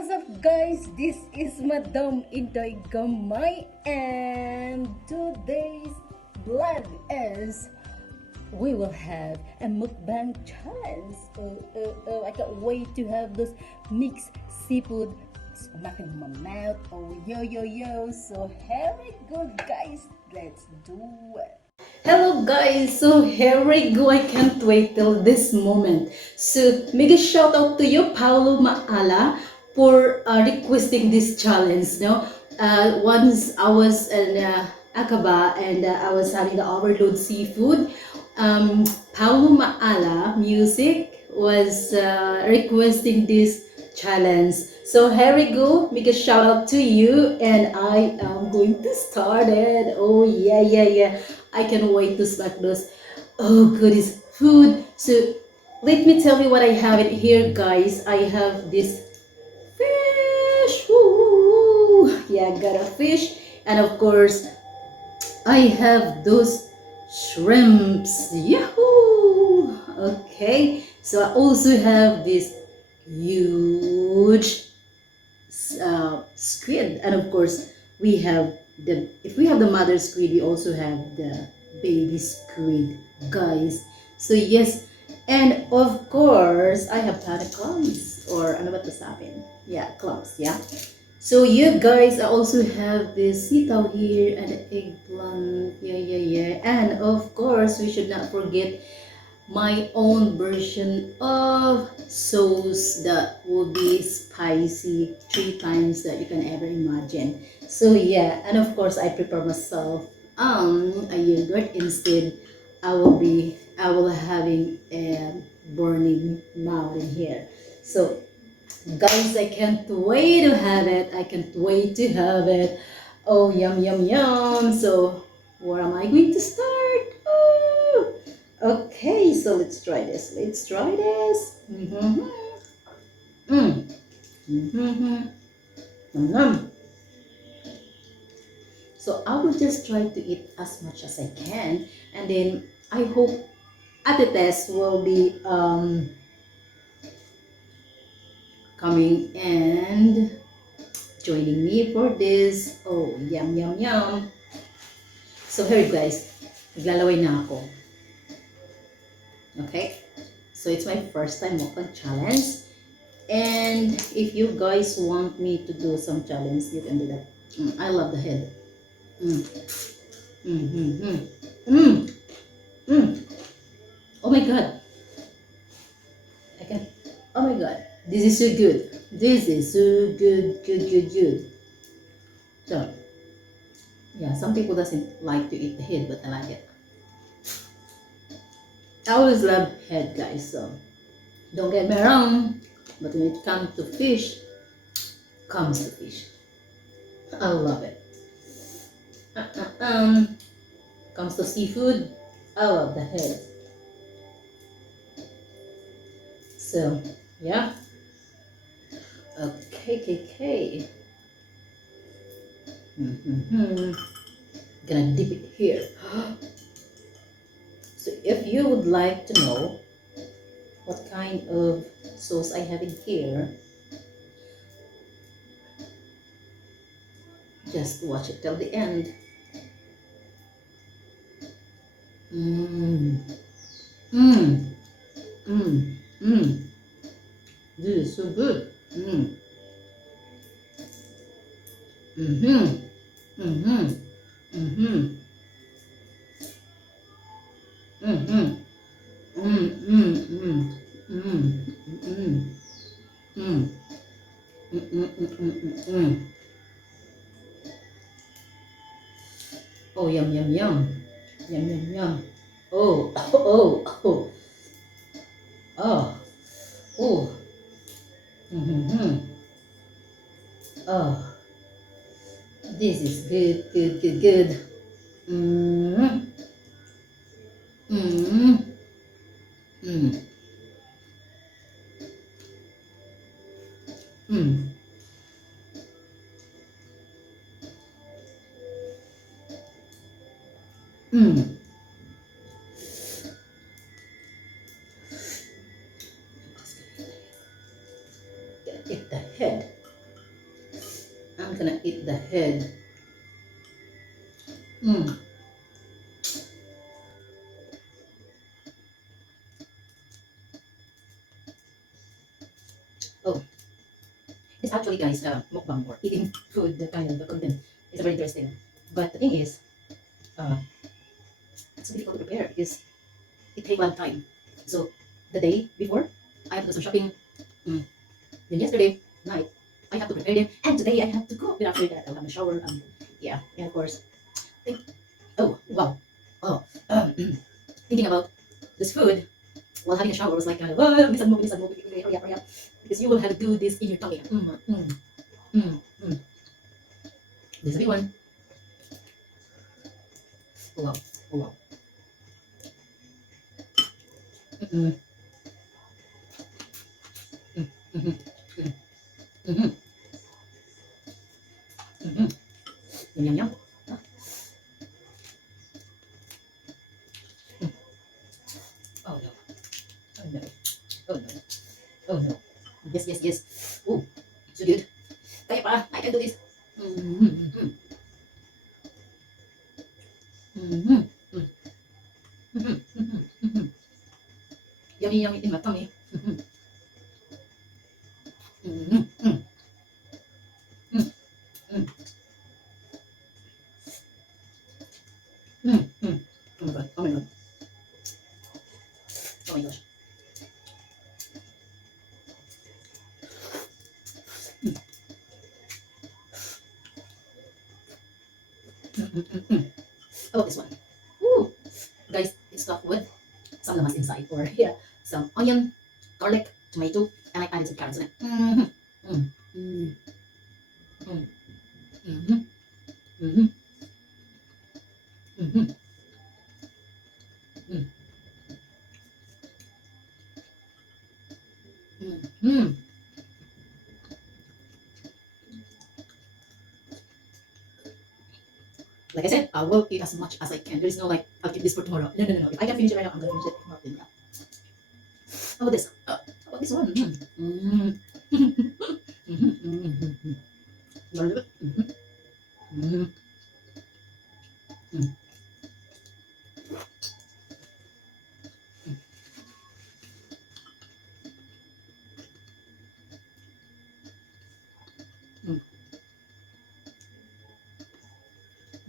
what's up guys? This is Madam Indoy Gamay and today's vlog is we will have a mukbang challenge. I can't wait to have those mixed seafood smacking in my mouth. Oh yo. So here we go guys. Let's do it. Hello guys, so here we go. I can't wait till this moment. So mega shout out to you, Paulo Maala, for requesting this challenge. No, once I was in Akaba and I was having the overload seafood. Paulo Maala Music was requesting this challenge. So here we go. Make a shout out to you, and I am going to start it. Oh yeah. I can't wait to smack those goodies food. So let me tell you what I have in here, guys. I have this fish. Woo! Yeah, got a fish, and of course I have those shrimps. Yahoo! Okay, so I also have this huge squid, and of course we have if we have the mother squid, we also have the baby squid, guys. So yes, and of course I have tana clams, or ano ba to sa amin? Yeah, clams, yeah. So you guys, I also have this sitaw here and the eggplant. Yeah. And of course, we should not forget my own version of sauce that will be spicy 3 times that you can ever imagine. So yeah, and of course I prepare myself a yogurt instead. I will having a burning mouth in here. So guys, I can't wait to have it. I can't wait to have it. Oh, yum. So, where am I going to start? Oh, okay, so let's try this. Nom. So, I will just try to eat as much as I can, and then I hope Ate Tess will be coming and joining me for this. Oh, yum. So here guys, naglalaway na ako. Okay? So it's my first time mukbang challenge. And if you guys want me to do some challenge, you can do that. I love the head. Oh my god. Oh my god. This is so good. This is so good. So, yeah, some people doesn't like to eat the head, but I like it. I always love head, guys. So, don't get me wrong. But when it comes to fish, I love it. Comes to seafood, I love the head. So, yeah. Okay. Gonna dip it here. So if you would like to know what kind of sauce I have in here, just watch it till the end. This is so good. Oh, yum. Oh. Oh, this is good. Mm. Get the head. ahead. Mm. Oh, it's actually, guys, mukbang or eating food, the kind of the content is very interesting. But the thing is, uh, it's so difficult to prepare because it takes a lot of time. So the day before, I have to do some shopping. Mm. Then yesterday night, I have to prepare them, and today I have to cook. Then after that, I'll have a shower. Yeah, and of course, think. Oh wow. Oh, thinking about this food while having a shower was like kind of, oh, this and move, hurry up, because you will have to do this in your tummy. Mm, mm. This is a big one. Oh wow, oh wow. Mm-mm, mm-hmm, mm-hmm, mm-hmm. Yum yum yum. Ah, mm. Oh no, oh no, oh no, oh no. Yes, yes, yes. Oh, so good. Kaya pa, I can do this. Mm-hmm, mm-hmm, mm-hmm, mm-hmm, mm-hmm, mm-hmm. Yummy, yummy in my tummy. Mm-hmm, mm-hmm, mm-hmm, mm-hmm, mm-hmm. Oh my god, oh my god, oh my gosh. Mm-hmm. Oh, this one. Woo. Guys, it's stuffed with some lamas inside, or yeah, some onion, garlic, tomato, and I added some carrots in it. Mm-hmm. Mm-hmm. Mm-hmm. Mm-hmm. Mm-hmm. Mm-hmm. Like I said, I will eat as much as I can. There is no like, I'll keep this for tomorrow. No, no, no, no. If I can finish it right now, I'm gonna finish it. If not, then yeah. How about this? How about this one? Mm-hmm. Mm-hmm. Mm-hmm. Garlic. Mm-hmm. Mm-hmm. Mm-hmm.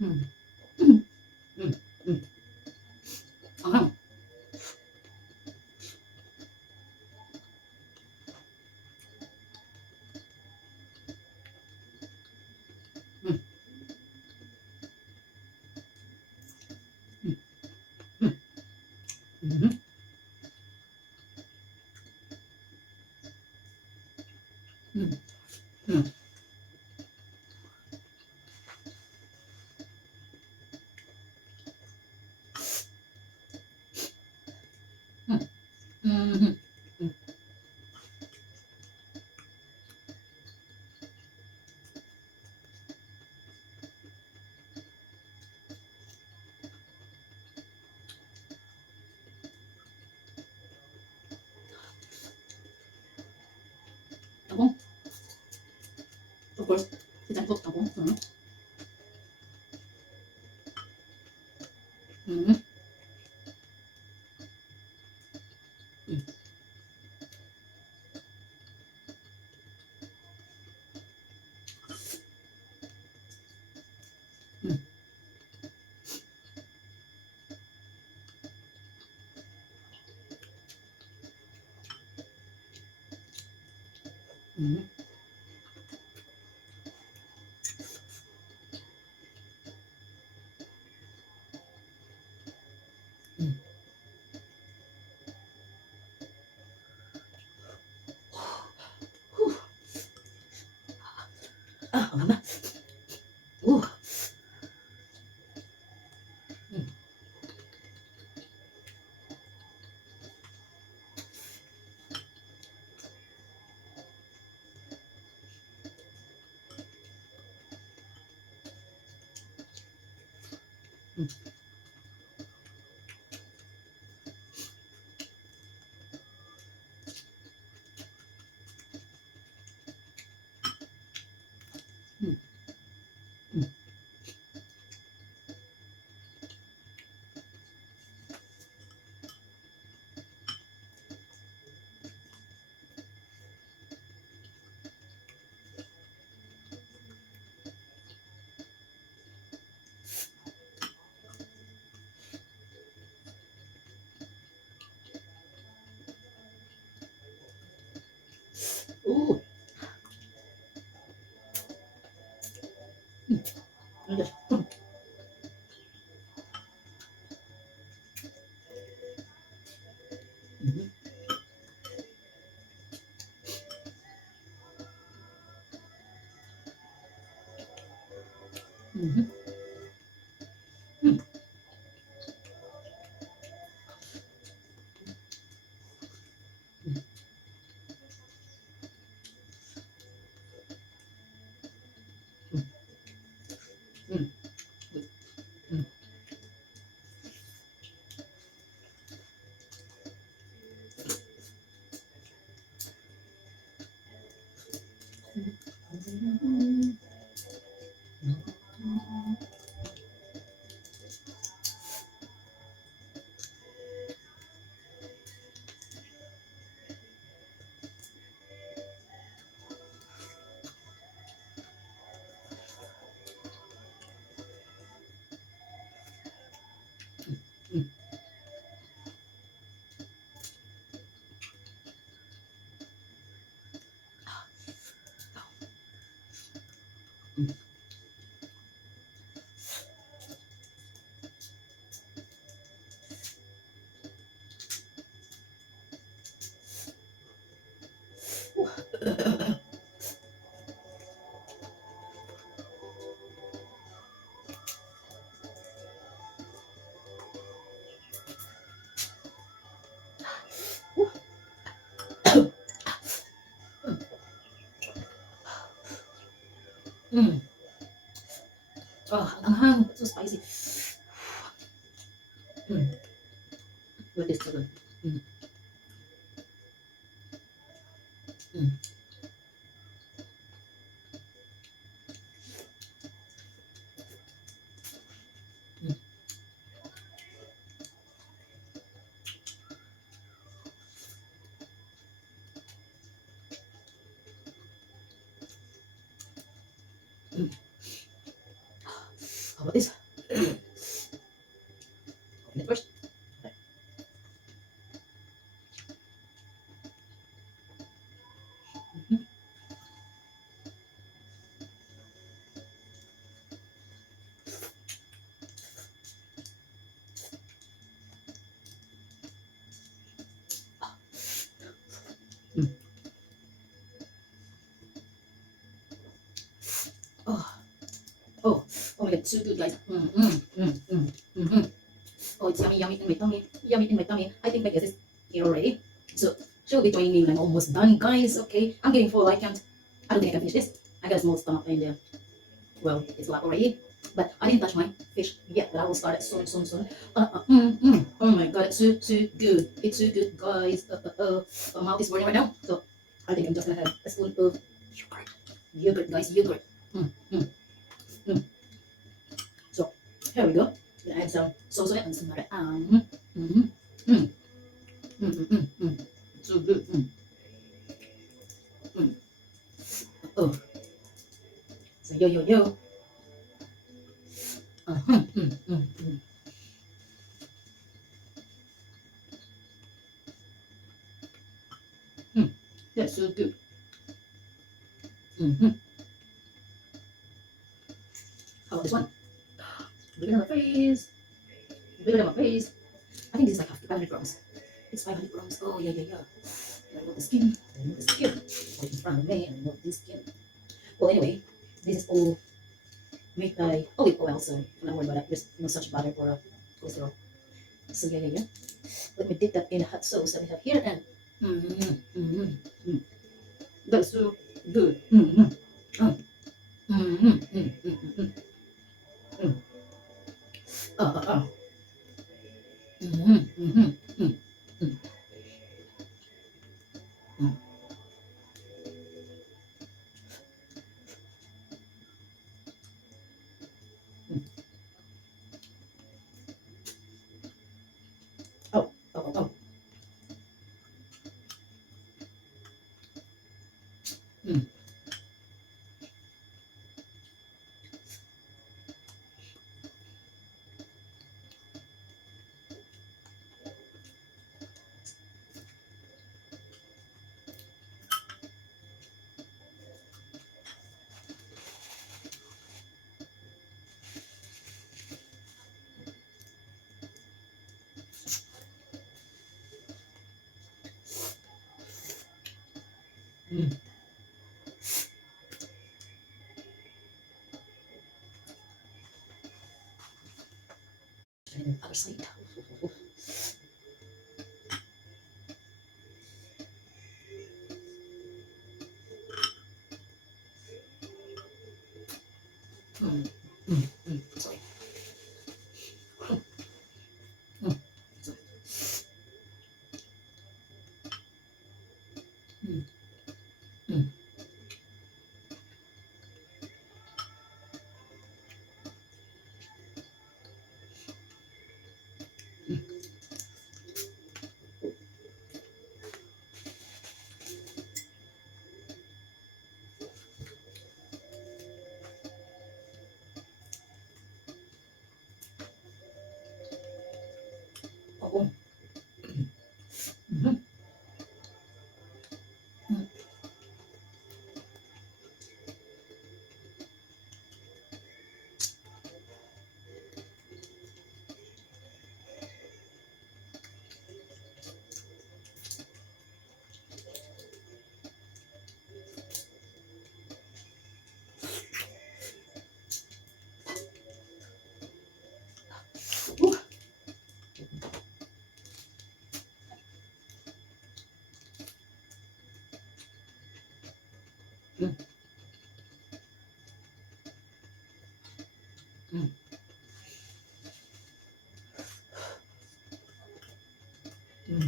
Mm-hmm. Mm-hmm. Uh-huh. Mm-hmm. Mm-hmm. Mm-hmm. Tapos, of course, kita cook tapos. Mm-hmm. Mm-hmm. Ah, mama. Ooh. Mhm. Mhm. Mm. Mm. Mm. Mm. Mm. Mm. Mm. Mm. Oh, ang anghang. So spicy. Mm. With this sugar. Mm. Mm. Mm. Mm. How about this? Open it first. Okay. Mhm. Mm. Oh, oh, oh my god, so good, guys. Mm, mm, mm, mm, mm-hmm. Oh, it's yummy, yummy in my tummy. Yummy in my tummy. I think my guest is here already. So she'll be joining me when I'm almost done, guys. Okay, I'm getting full. I don't think I can finish this. I got a small stomach and well, it's black already. But I didn't touch my fish yet. But I will start it soon, soon, soon. Oh my god, it's so, so good. It's so good, guys. My mouth is burning right now. So I think I'm just gonna have a spoon of yogurt. Yogurt, guys, yogurt. Mm, mm, mm. So here we go. Gonna add some sauce on it and some other. Mm, mm, mm. So good. Mm. Oh, so yo, yo, yo. Mm. Mm. That's so good. Mm-hmm. How about this one? Look at my face. Look at my face. I think this is like 500 grams. It's 500 grams. Oh, yeah, yeah, yeah. And I remove the skin. I remove the skin. Put it in front of me and remove this skin. Well, anyway, this is all made by olive oil, so I'm not worried about that. There's no such butter or cholesterol. So, yeah, yeah, yeah. Let me dip that in the hot sauce that we have here and that's so good. Mm. Mm. Uh, uh, uh. Mm, mm, mm, mm, mm. Oh, oh, oh, oh. Mm. Mm. And then other side. Mm. Mm. Mm. Sorry. Mm. So, mm. Mm. Oo. Mhm. Mm. Ooh. Mm. Mm. Mm.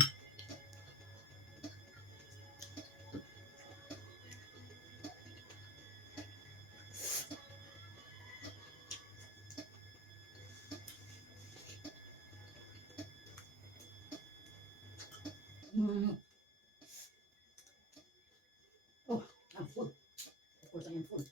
Mm. Oh, I'm full. Of course, I am full.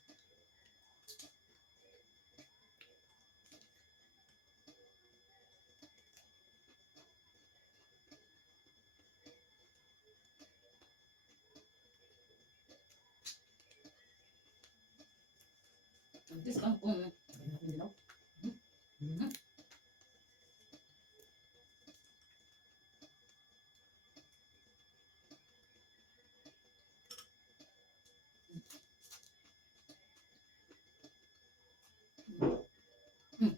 And this kangkong, you know. Mm. Mhm. Mm.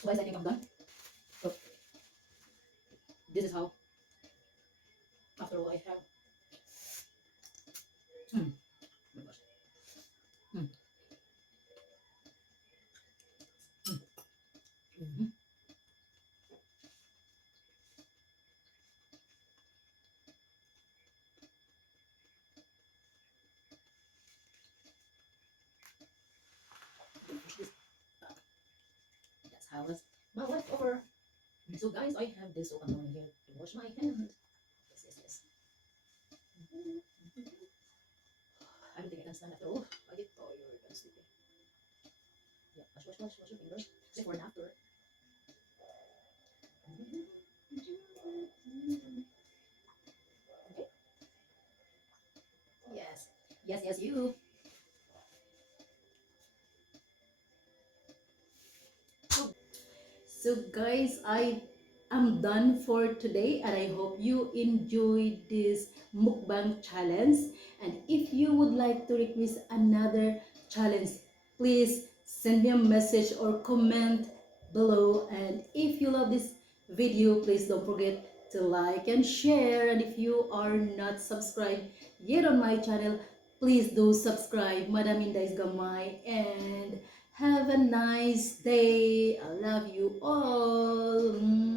So guys, I think I'm done. So this is how after all I have. Mm. Oh my gosh. Mm. Mm. Mhm. Don't push this. Ah, that's how was my leftover. So guys, I have this, so I'm going here to wash my hand. Yes, yes, yes. Mhm. I don't think I can stand after all. I get tired and sleepy. Yeah, wash your fingers. Before and after. Okay. Yes. Yes, yes, you. So guys, I am done for today and I hope you enjoyed this mukbang challenge. And if you would like to request another challenge, please send me a message or comment below. And if you love this video, please don't forget to like and share. And if you are not subscribed yet on my channel, please do subscribe. Madam Inday is Gamay, and have a nice day. I love you all.